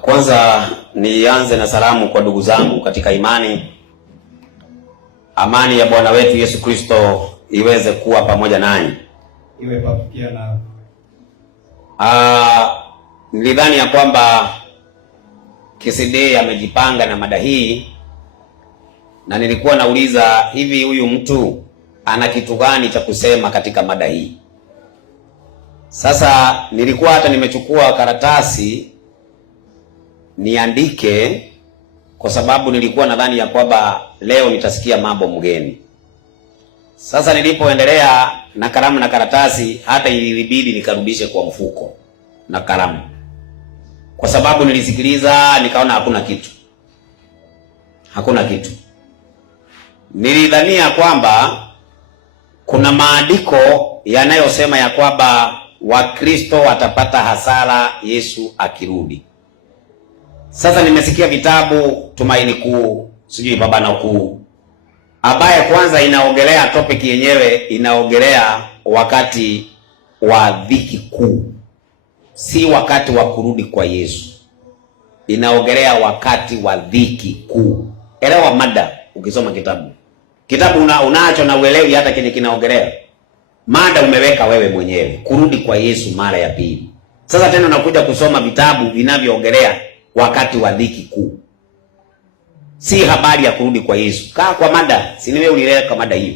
Kwanza nianze na salamu kwa ndugu zangu katika imani. Amani ya Bwana wetu Yesu Kristo iweze kuwa pamoja nanyi. Iwe pamoja na. Nilidhani ya kwamba KCD amejipanga na mada hii, na nilikuwa nauliza hivi, huyu mtu ana kitu gani cha kusema katika mada hii? Sasa nilikuwa hata nimechukua karatasi niandike, kwa sababu nilikuwa nadhani ya kwamba leo nitasikia mambo mgeni. Sasa nilipoendelea na kalamu na karatasi, hata ilibidi nikarudishe kwa mfuko na kalamu, kwa sababu nilisikiliza nikaona hakuna kitu. Nilidhania kwamba kuna maandiko yanayosema ya kwamba Wakristo watapata hasara Yesu akirudi. Sasa nimesikia vitabu Tumaini Kuu, sijui Baba na Ukuu, ambaye kwanza inaongelea topic yenyewe, inaongelea wakati wa dhiki kuu, si wakati wa kurudi kwa Yesu. Inaongelea wakati wa dhiki kuu. Elewa mada ukisoma kitabu unacho na uelewi hata kile kinaongelea. Mada umeweka wewe mwenyewe, kurudi kwa Yesu mara ya pili. Sasa tena unakuja kusoma vitabu vinavyoongelea wakati wa dhiki kuu, si habari ya kurudi kwa Yesu. Kaa kwa mada, si wewe ulileka mada hiyo.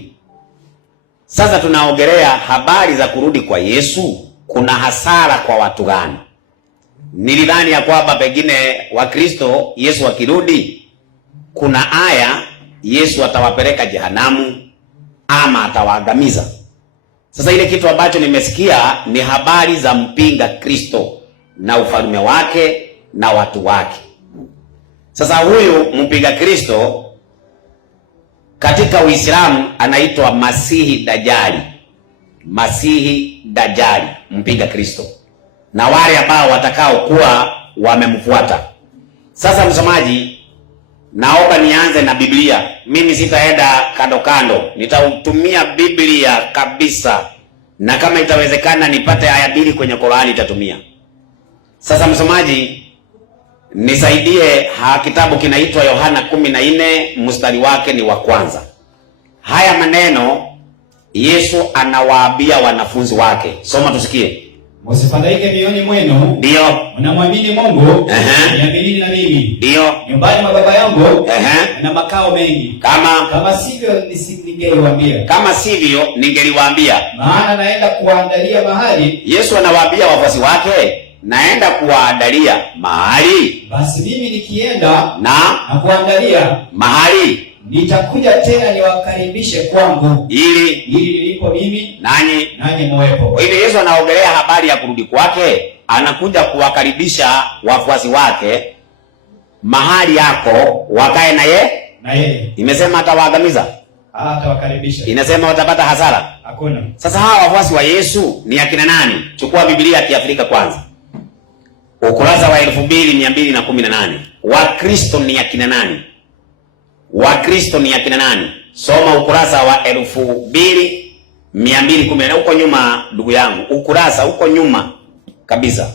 Sasa tunaongelea habari za kurudi kwa Yesu. Kuna hasara kwa watu gani? Nilidhani ya kwamba pengine Wakristo Yesu akirudi, kuna aya Yesu atawapeleka jehanamu ama atawaangamiza. Sasa ile kitu ambacho nimesikia ni habari za mpinga Kristo na ufalme wake na watu wake. Sasa huyu mpinga Kristo katika Uislamu anaitwa Masihi Dajjali, mpinga Kristo, na wale ambao watakao kuwa wamemfuata. Sasa msomaji, naomba nianze na Biblia. Mimi sitaenda kando, nitautumia Biblia kabisa, na kama itawezekana nipate aya 2 kwenye Qur'ani itatumia. Sasa msomaji, nisaidie. Kitabu kinaitwa Yohana 14 mstari wake ni wa kwanza. Haya maneno Yesu anawaambia wanafunzi wake. Soma tusikie. Msifadhaike mioyoni mwenu. Ndio. Mnamwamini Mungu, niamini na mimi. Ndio. Nyumbani mwa Baba yangu na makao mengi. Kama sivyo nisingeliwaambia. Kama sivyo ningeliwaambia. Maana naenda kuandalia mahali. Yesu anawaambia wafuasi wake, naenda kuwaandalia mahali. Basi mimi nikienda na kuandalia mahali, nitakuja tena niwakaribishe kwangu, ili nilipo mimi nanyi muwepo. Kwa hivyo Yesu anaongelea habari ya kurudi kwake, anakuja kuwakaribisha wafuasi wake mahali yako wakae na yeye. Imesema atawaangamiza? Atawakaribisha. Inasema watapata hasara? Hakuna. Sasa hawa wafuasi wa Yesu ni akina nani? Chukua Biblia ya Kiafrika kwanza, ukurasa wa 2218. Wakristo ni akina nani? Wakristo ni akina nani? Soma ukurasa wa 2210 huko nyuma, ndugu yangu. Ukurasa huko nyuma kabisa.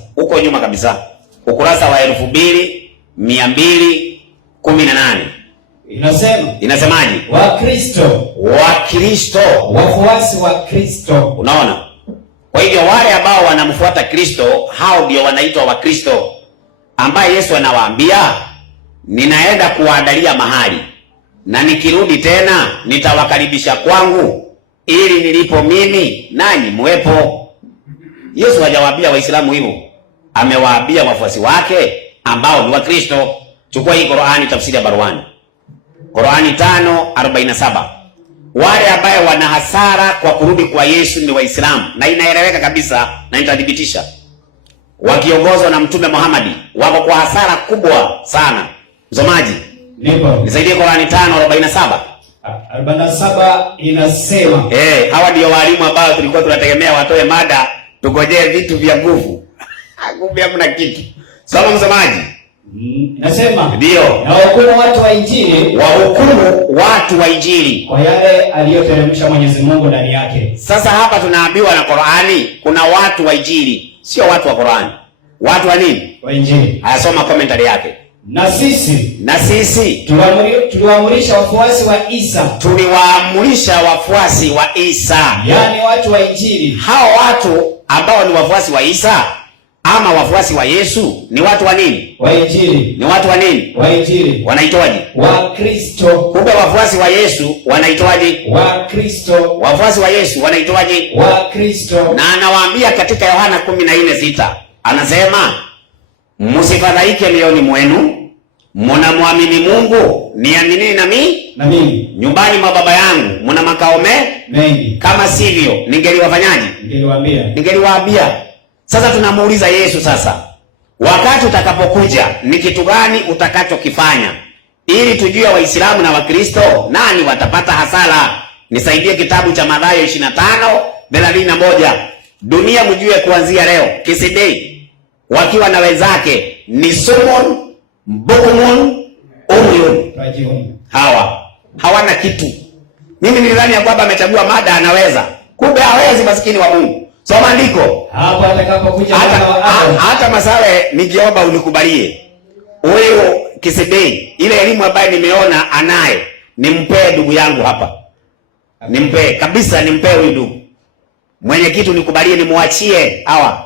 Ukurasa wa 2218. Inasemaje? Wakristo, wafuasi wa Kristo. Unaona? Kwa hivyo wale ambao wanamfuata Kristo, hao ndio wanaitwa Wakristo, ambaye Yesu anawaambia, ninaenda kuwaandalia mahali, na nikirudi tena nitawakaribisha kwangu, ili nilipo mimi nanyi muwepo. Yesu hajawaambia Waislamu hivyo, amewaambia wafuasi wake ambao ni Wakristo. Chukua hii Qur'ani, tafsiri ya Barwani, Qur'ani 5:47. Wale ambao wana hasara kwa kurudi kwa Yesu ni Waislamu, na inaeleweka kabisa na nitathibitisha. Wakiongozwa na Mtume Muhammad wako kwa hasara kubwa sana. Msomaji, nisaidie Qur'ani 5:47. 47 inasema, hawa ndio walimu ambao tulikuwa tunategemea watoe mada, tugojee vitu vya nguvu. Kumbe hamna kitu. Soma msomaji. Nasema ndio, na wahukumu watu wa Injili, kwa yale aliyoteremsha Mwenyezi Mungu ndani yake. Sasa hapa tunaambiwa na Qur'ani kuna watu wa Injili, sio watu wa Qur'ani. Watu wa nini? Wa Injili. Ayasoma commentary yake. Na sisi tuliwaamurisha wafuasi wa Isa. Tuliwaamurisha wafuasi wa Isa. Yaani watu wa Injili. Hao watu ambao ni wafuasi wa Isa ama wafuasi wa Yesu ni watu wa nini? Wa Injili. Ni watu wa nini? Wa Injili. Wanaitwaje? Wa Kristo. Kumbe wafuasi wa Yesu wanaitwaje? Wa Kristo. Wafuasi wa Yesu wanaitwaje? Wa Kristo. Na anawaambia katika Yohana 14:6 anasema, msifadhaike mioyoni mwenu, mnamwamini Mungu, niaminini na mimi. Nyumbani mwa Baba yangu mna makao mengi, kama sivyo ningeliwafanyaje? Ningeliwaambia. Sasa tunamuuliza Yesu, sasa wakati utakapokuja ni kitu gani utakachokifanya ili tujue Waislamu na Wakristo nani watapata hasara? Nisaidie kitabu cha Mathayo 25:31. Dunia mjue kuanzia leo Kisidei wakiwa na wenzake ni Simon, Bukumun, Umyun. Hawana kitu. Mimi nilidhani ya kwamba amechagua mada anaweza. Kumbe hawezi, maskini wa Mungu. Soma andiko. Hapo atakapokuja hata Masawe nikiomba unikubalie. Huyo Kisidei ile elimu ambayo nimeona anaye, nimpee ndugu yangu hapa. Nimpee kabisa, nimpee huyu ndugu. Mwenyekiti nikubalie nimuachie hawa.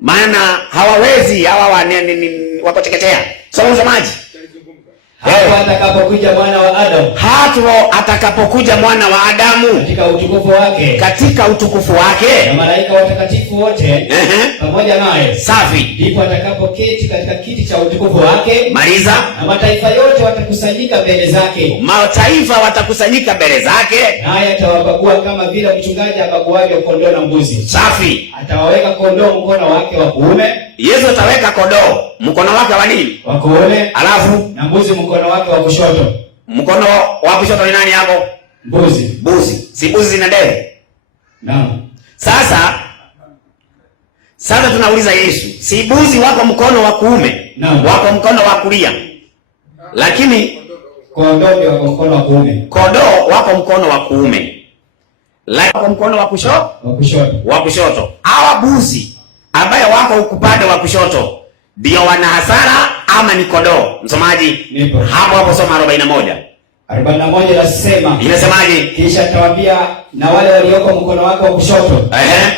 Maana hawawezi hawa wako teketea. Soma msomaji. Hapo atakapokuja mwana wa Adamu. Hapo atakapokuja mwana wa Adamu katika utukufu wake na malaika watakatifu wote pamoja naye. Safi. Ndipo atakapoketi katika kiti cha utukufu wake. Maliza. Na mataifa yote watakusanyika mbele zake. Mataifa watakusanyika mbele zake. Naye atawabagua kama vile mchungaji abaguavyo kondoo na mbuzi. Safi. Atawaweka kondoo mkono wake wa kuume. Yesu ataweka kondoo mkono wake wa nini? Wa kuume. Alafu na mbuzi mkono wake wa kushoto. Mkono wa kushoto ni nani hapo? Mbuzi. Si mbuzi zina ndevu? Naam. Sasa tunauliza Yesu, si mbuzi wako mkono wa kuume? Naam. Wako mkono wa kulia. Lakini kondoo wako mkono wa kuume. Kondoo wako mkono wa kuume. Wako mkono wa kushoto? Wa kushoto. Hawa mbuzi ambaye wako upande wa kushoto ndio wana hasara ama ni kondoo? Msomaji, nipo. Hapo soma 41. 41 nasema. Inasemaje? Kisha atawaambia na wale walioko mkono wake wa kushoto,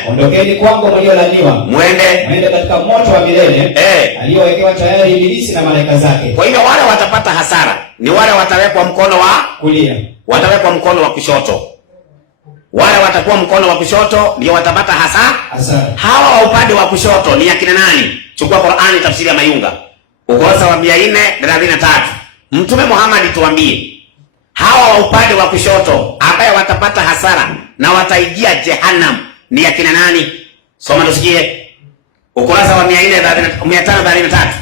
ondokeni kwangu mliolaniwa, mwende katika moto wa milele aliowekewa tayari ibilisi na malaika zake. Kwa hiyo wale watapata hasara ni wale watawekwa mkono wa kulia, watawekwa mkono wa kushoto. Wale watakuwa mkono wa kushoto ndio watapata hasara. Hawa wa upande wa kushoto ni akina nani? Chukua Qur'ani tafsiri ya Mayunga, ukurasa wa 433. Mtume Muhammad tuambie, hawa wa upande wa kushoto ambaye watapata hasara na wataingia jehanamu ni akina nani? Soma tusikie. Ukurasa wa 533.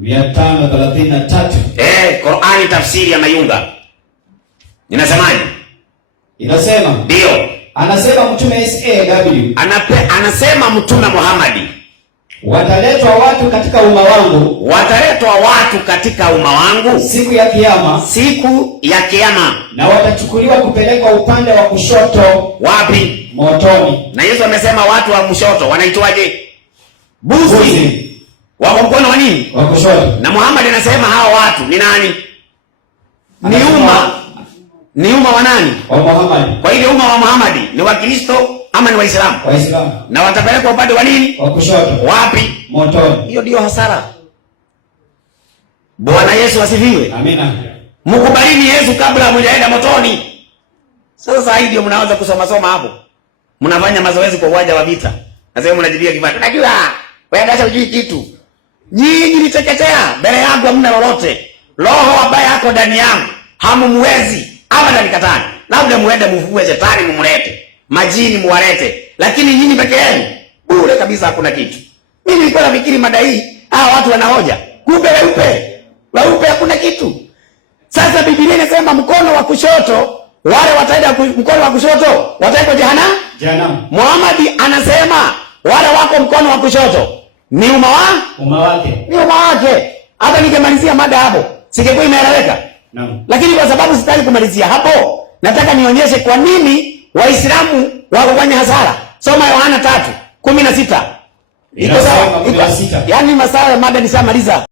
533. Qur'ani tafsiri ya Mayunga. Inasemaje? Inasema. Ndio. Anasema Mtume SAW. Anasema Mtume Muhammad. Wataletwa watu katika umma wangu. Wataletwa watu katika umma wangu. Siku ya Kiyama. Siku ya Kiyama. Na watachukuliwa kupelekwa upande wa kushoto. Wapi? Motoni. Na Yesu amesema watu wa kushoto wanaitwaje? Buzi. Wako mkono wa nini? Wa kushoto. Na Muhammad anasema hao watu ni nani? Ni umma wa nani? Wa Muhammad. Kwa hiyo umma wa Muhammad ni Wakristo ama ni Waislamu? Waislamu. Na watapelekwa upande wa nini? Wa kushoto. Wapi? Motoni. Hiyo ndio hasara. Bwana Yesu asifiwe. Amina. Mkubalini Yesu kabla hamjaenda motoni. Sasa hii ndio mnaanza kusoma hapo. Mnafanya mazoezi kwa uwanja wa vita. Nasema mnajibia kibata. Unajua, wewe ndio hujui kitu. Nyinyi niteketea, mbele yangu hamna lolote. Roho ambaye yako ndani yangu hamumwezi ama ndanikatani. Labda muende mvue shetani mumlete. Majini muwalete. Lakini nyinyi peke yenu bure kabisa hakuna kitu. Mimi nilikuwa nafikiri mada hii hawa watu wanahoja. Kumbe weupe hakuna kitu. Sasa Biblia inasema mkono wa kushoto, wale wataenda mkono wa kushoto wataenda jehanamu. Muhammad anasema wale wako mkono wa kushoto ni umma wake. Ni umma wake. Hata ningemalizia mada hapo, singekuwa imeeleweka. Naam. Lakini kwa sababu sitaki kumalizia hapo, nataka nionyeshe kwa nini Waislamu wako kwenye hasara. Soma Yohana 3:16. Iko sawa? Yaani masaa ya mada nishamaliza.